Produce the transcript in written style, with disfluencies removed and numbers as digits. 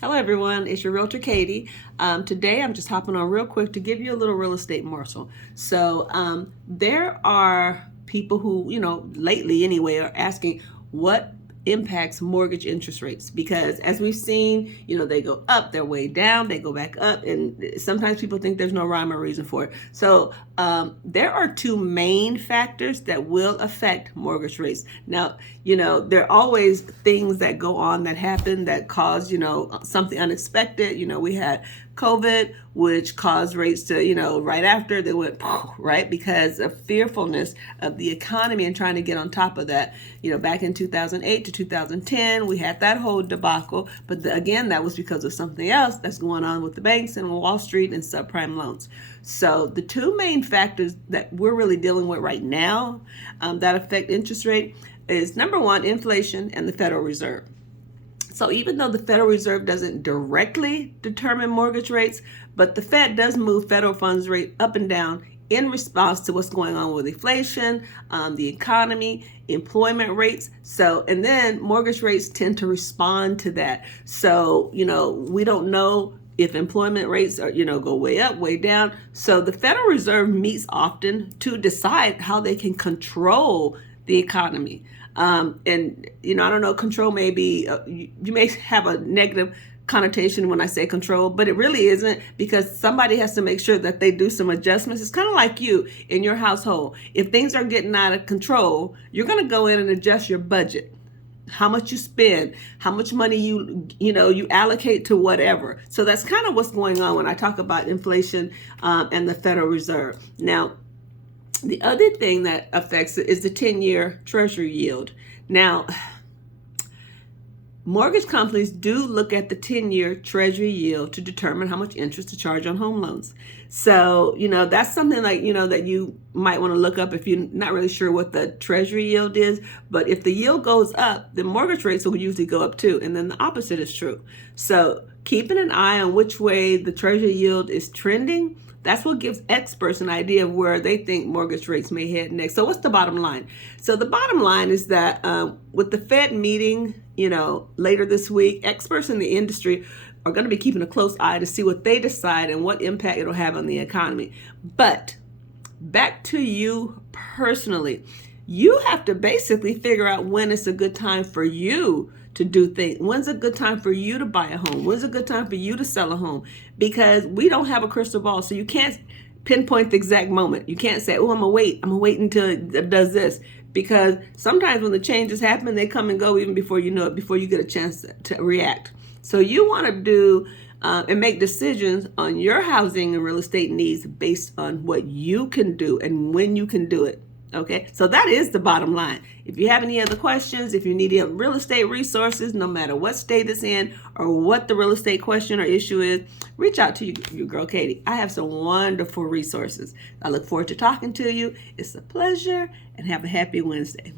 Hello everyone, it's your realtor Katie. Today I'm just hopping on real quick to give you a little real estate morsel. So there are people who, lately anyway, are asking what impacts mortgage interest rates, because as we've seen, they go up, they're way down, they go back up, and sometimes people think there's no rhyme or reason for it. So there are two main factors that will affect mortgage rates. Now, there are always things that go on that happen that cause, something unexpected. We had COVID, which caused rates to, right after they went, right, because of fearfulness of the economy and trying to get on top of that. Back in 2008 to 2010, we had that whole debacle. But again, that was because of something else that's going on with the banks and Wall Street and subprime loans. So the two main factors that we're really dealing with right now that affect interest rate is, number one, inflation and the Federal Reserve. So even though the Federal Reserve doesn't directly determine mortgage rates, but the Fed does move federal funds rate up and down in response to what's going on with inflation, the economy, employment rates. And then mortgage rates tend to respond to that. So, we don't know if employment rates are, go way up, way down. So the Federal Reserve meets often to decide how they can control the economy. And I don't know, control may be, you may have a negative connotation when I say control, but it really isn't, because somebody has to make sure that they do some adjustments. It's kind of like you in your household. If things are getting out of control, you're going to go in and adjust your budget. How much you spend, how much money you allocate to whatever. So that's kind of what's going on when I talk about inflation and the Federal Reserve. Now, the other thing that affects it is the 10-year Treasury yield. Now, mortgage companies do look at the 10-year Treasury yield to determine how much interest to charge on home loans. So, that's something like, that you might want to look up if you're not really sure what the Treasury yield is. But if the yield goes up, the mortgage rates will usually go up too. And then the opposite is true. So keeping an eye on which way the Treasury yield is trending, that's what gives experts an idea of where they think mortgage rates may head next. So what's the bottom line? So the bottom line is that with the Fed meeting, later this week, experts in the industry are going to be keeping a close eye to see what they decide and what impact it'll have on the economy. But back to you personally, you have to basically figure out when it's a good time for you to do things. When's a good time for you to buy a home? When's a good time for you to sell a home? Because we don't have a crystal ball, so you can't pinpoint the exact moment. You can't say, oh, I'm gonna wait until it does this. Because sometimes when the changes happen, they come and go even before you know it, before you get a chance to react. So you want to do and make decisions on your housing and real estate needs based on what you can do and when you can do it. Okay, so that is the bottom line. If you have any other questions, if you need any real estate resources, no matter what state it's in or what the real estate question or issue is, reach out to your girl Katie. I have some wonderful resources. I look forward to talking to you. It's a pleasure, and have a happy Wednesday.